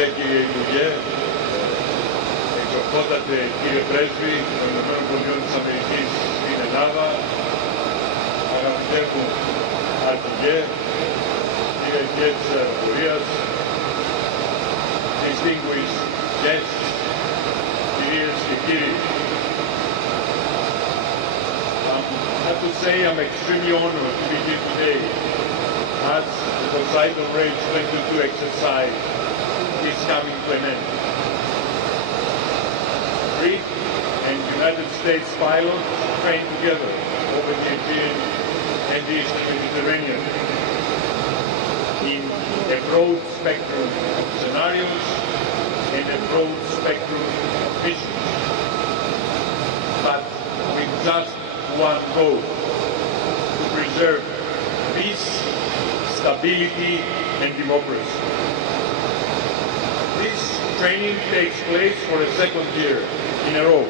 Αγαπητέ κύριε Υπουργέ, εξοχότατε κύριε Πρέσβη των ΗΠΑ της Αμερικής στην Ελλάδα, αγαπητέ μου Αρχηγέ, κύριε Υπουργέ της Αεροπορίας, distinguished guests, κυρίες και κύριοι. I have to say I'm extremely honored to be here today as the Poseidon Race 22 exercise is coming to an end. Greek and United States pilots train together over the Aegean and the Eastern Mediterranean in a broad spectrum of scenarios and a broad spectrum of missions, but with just one goal: to preserve peace, stability and democracy. This training takes place for a second year in a row.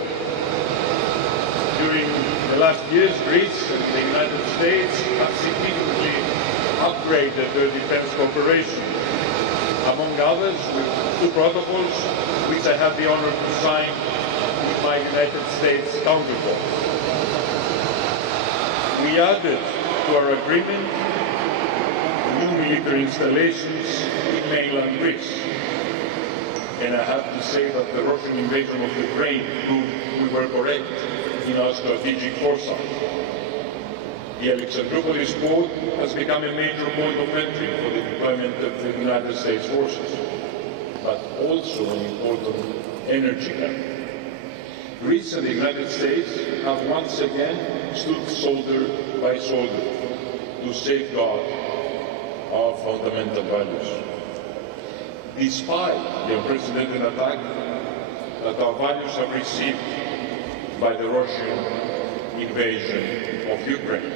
During the last years, Greece and the United States have significantly upgraded their defense cooperation, among others with 2 protocols which I have the honor to sign with my United States counterpart. We added to our agreement new military installations in mainland Greece. And I have to say that the Russian invasion of Ukraine proved we were correct in our strategic foresight. The Alexandroupolis port has become a major point of entry for the deployment of the United States forces, but also an important energy hub. Greece and the United States have once again stood shoulder by shoulder to safeguard our fundamental values. Despite the unprecedented attack that our values have received by the Russian invasion of Ukraine,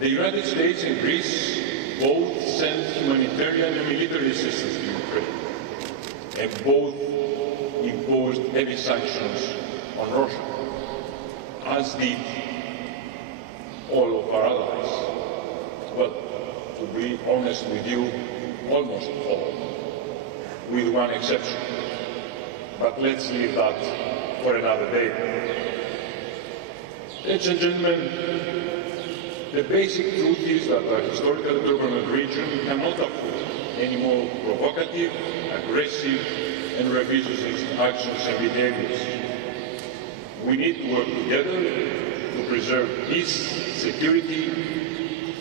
the United States and Greece both sent humanitarian and military assistance to Ukraine, and both imposed heavy sanctions on Russia, as did all of our allies. Well, to be honest with you, almost all, with one exception. But let's leave that for another day. Ladies and gentlemen, the basic truth is that our historical turbulent region cannot afford any more provocative, aggressive, and revisionist actions and behaviors. We need to work together to preserve peace, security,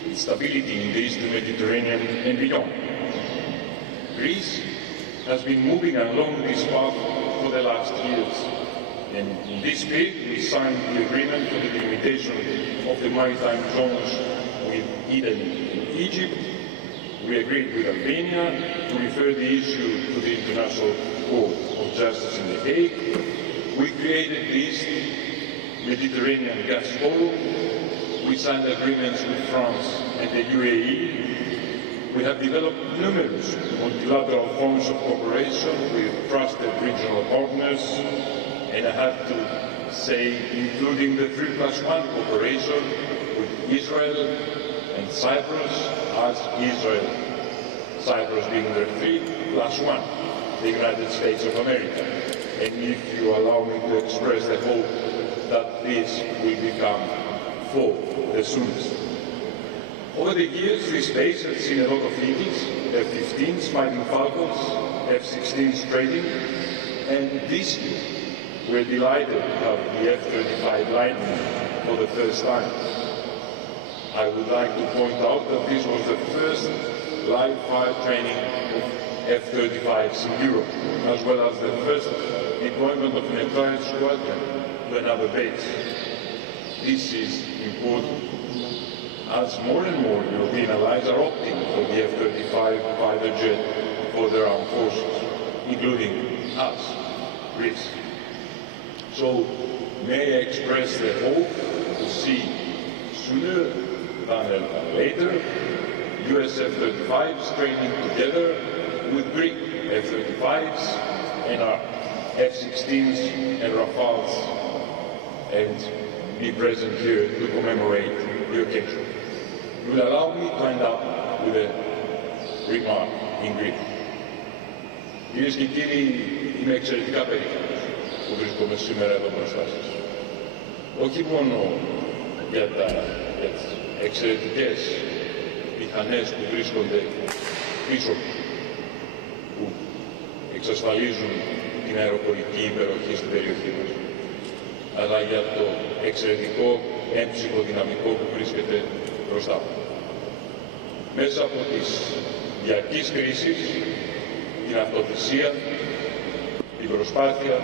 and stability in the Eastern Mediterranean and beyond. Greece has been moving along this path for the last years, and in this period we signed the agreement for the delimitation of the maritime zones with Italy and Egypt. We agreed with Albania to refer the issue to the International Court of Justice in The Hague. We created the East Mediterranean Gas Forum. We signed agreements with France and the UAE. We have developed numerous multilateral forms of cooperation with trusted regional partners, and I have to say, including the 3+1 cooperation with Israel and Cyprus, as Israel, Cyprus being the 3+1, the United States of America. And if you allow me to express the hope that this will become 4 the soonest. Over the years, this base has seen a lot of Eagles, F-15s, Fighting Falcons, F-16s trading, and this year we're delighted to have the F-35 Lightning for the first time. I would like to point out that this was the first live fire training of F-35s in Europe, as well as the first deployment of an entire squadron to another base. This is important, as more and more European allies are opting for the F-35 fighter jet for their armed forces, including us, Greece. So may I express the hope to see sooner than later US F-35s training together with Greek F-35s and our F-16s and Rafales, and be present here to commemorate the occasion. You will allow me to end up with a remark in Greek. Κυρίες και κύριοι, είμαι εξαιρετικά περήφανος που βρίσκομαι σήμερα εδώ μπροστά σας. Όχι μόνο για τις εξαιρετικές μηχανές που βρίσκονται πίσω που εξασφαλίζουν την αεροπορική υπεροχή στην περιοχή μας, αλλά για το εξαιρετικό έμψυχο δυναμικό που βρίσκεται μπροστά μου. Μέσα από τις διαρκείς κρίσεις, την αυτοθυσία, την προσπάθεια,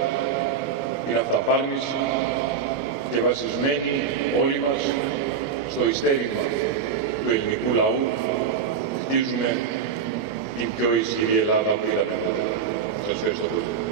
την αυταπάρνηση και βασισμένοι όλοι μας στο ειστέρημα του ελληνικού λαού, χτίζουμε την πιο ισχυρή Ελλάδα που είδαμε. Σας ευχαριστώ πολύ.